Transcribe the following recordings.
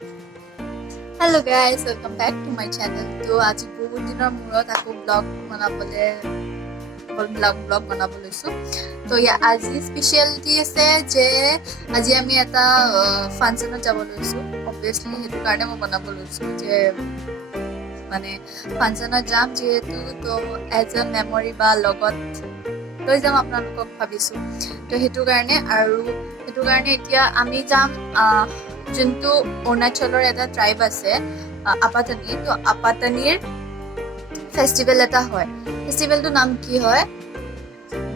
Hello guys, welcome back to my channel. তো আজি বহুত দিনৰ মূৰত আকৌ ব্লগ বনাব লৈছো। তো আজি স্পেশালিটি আছে যে আজি আমি এটা ফাংচনত যাব লৈছো। অবভিয়াসলি হেতু কাৰণে মই বনাব লৈছো যে মানে ফাংচনত যাম যেহেতু তো এজ এ মেমৰি বা লগত লৈ যাম আপোনালোকক ভাবিছো। তো হেতু কাৰণে এতিয়া আমি যাম যোনটো অৰুণাচলৰ এটা ট্ৰাইব আছে আপাতানি। তো আপাতানিৰ ফেষ্টিভেল এটা হয়। ফেষ্টিভেলটোৰ নাম কি হয়?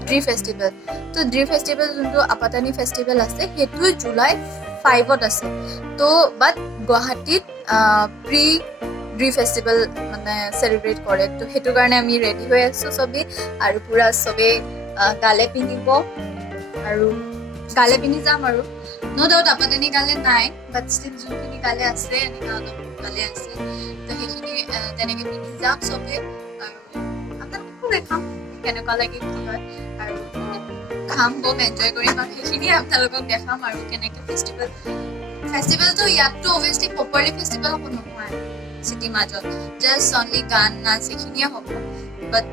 DREE festival. তো DREE ফেষ্টিভেল যোনটো আপাতানি ফেষ্টিভেল আছে সেইটো জুলাই 5-ত আছে। তো বাট গুৱাহাটীত DREE ফেষ্টিভেল মানে চেলিব্ৰেট কৰে। তো সেইটো কাৰণে আমি ৰেডি হৈ আছো চবেই, আৰু পুৰা চবেই গালে পিন্ধিব আৰু গালে পিন্ধি যাম। আৰু নো ডাউট আপাতানি গালে নাই, বাট ষ্টিল যোনখিনি গালে আছে এনেকুৱা অলপ গালে আছে, তো সেইখিনি তেনেকৈ পিন্ধি যাম চবেই। আৰু আপোনালোককো দেখাম কেনেকুৱা লাগে কি হয়, আৰু খাম বম এনজয় কৰিম, আৰু সেইখিনি আপোনালোকক দেখাম। আৰু কেনেকৈ ফেষ্টিভেলটো ইয়াততো অভিয়াছলি প্ৰপাৰলি ফেষ্টিভেল হ'ব নহয় চিটিৰ মাজত, জাষ্ট অনলি গান নাচ সেইখিনিয়ে হ'ব। বাট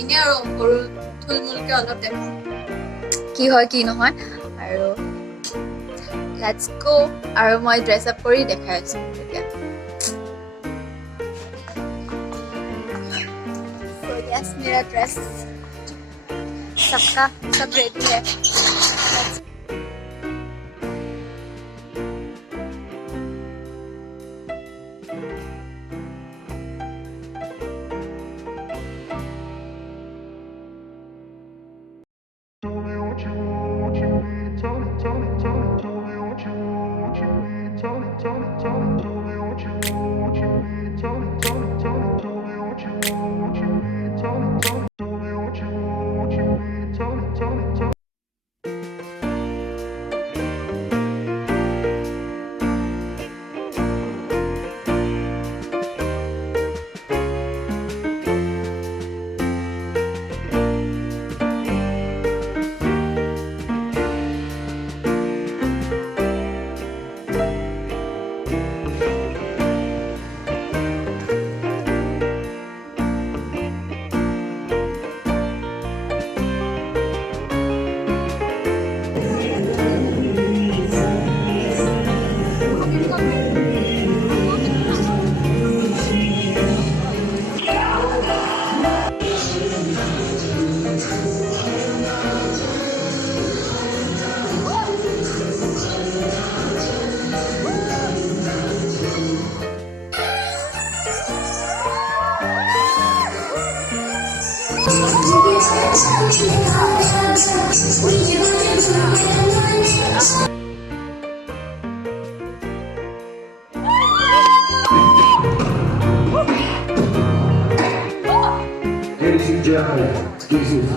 এনেই আৰু সৰু থুলমূলকৈ অলপ দেখাম কি হয় কি নহয়। আৰু লেটছ গো। আৰু মই ড্ৰেছ আপ কৰি দেখাই আছো এতিয়া। So yes, मेरा ड्रेस सब रेडी है। Ladies and gentlemen, this is the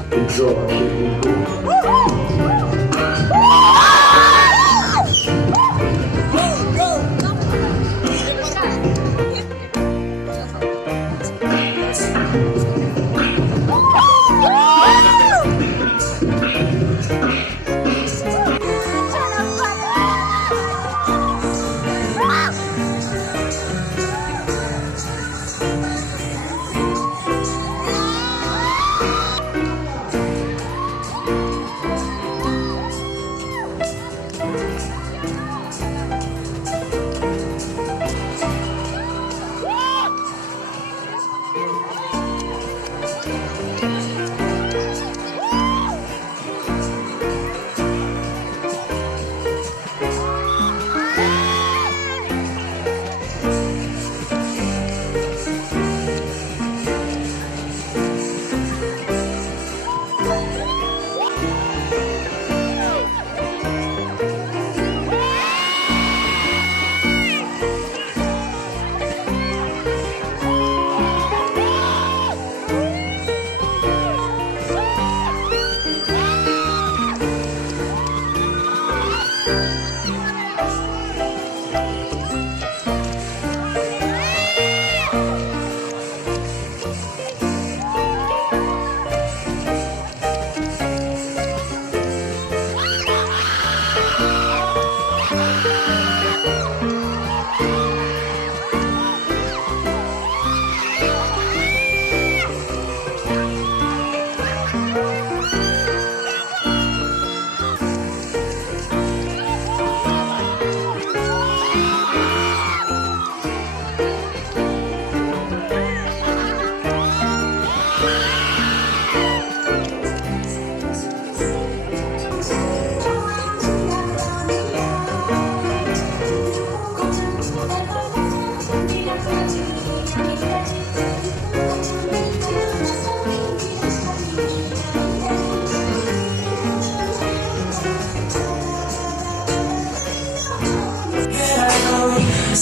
एक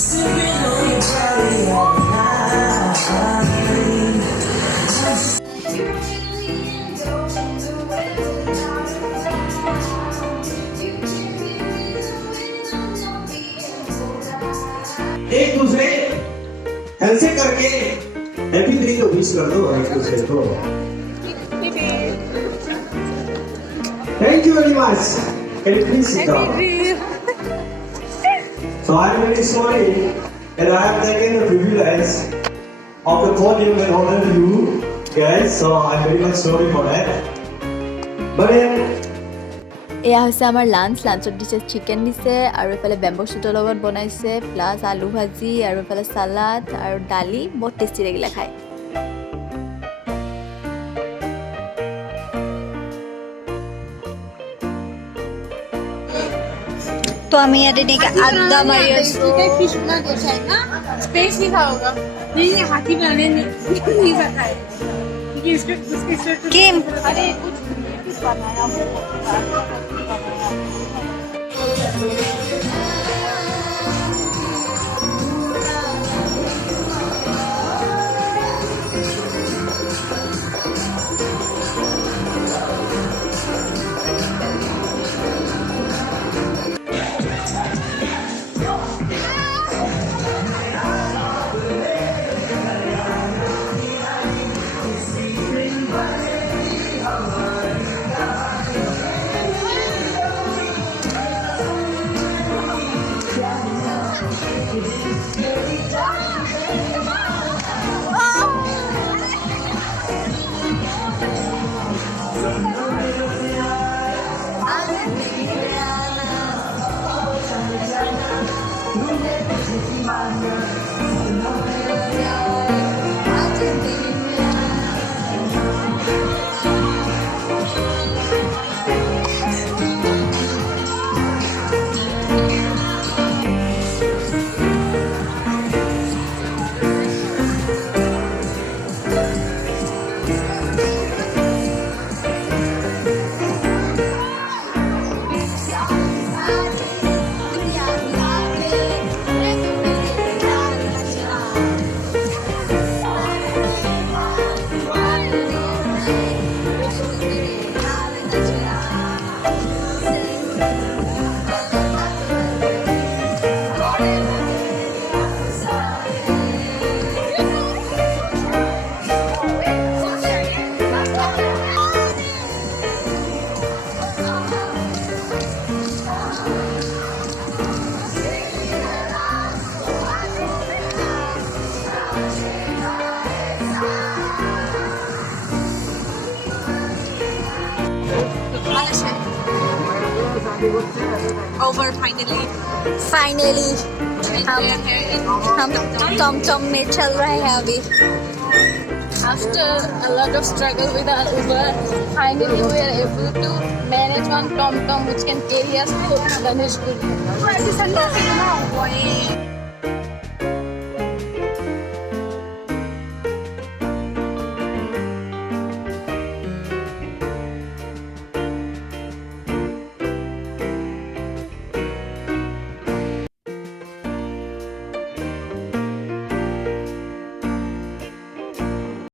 दूसरे हैंडशेक करके हैप्पी ट्री को विश कर दो एक दूसरे को thank you very much can you please sit down so I am very sorry and I have taken the privilege of the podium and honor you guys so I am very much sorry for that but এয়া হৈছে আমাৰ লাঞ্চত দিছে চিকেন দিছে আৰু এফালে বেম্বো শ্বুটৰ লগত বনাইছে প্লাছ আলু ভাজি আৰু এফালে চালাড আৰু দালি বহুত টেষ্টি লাগিলে খাই तो हमें यार देने का आधा मारियो फिश बना देता है ना स्पेस लिखा होगा नहीं हाथी बनाने नहीं पता है क्योंकि उसके किम अरे कुछ बनाया over finally हम टॉम में चल रहे हैं अभी After a lot of struggle with our Uber, finally we are able to manage one TomTom which can carry us to Ganeshpur.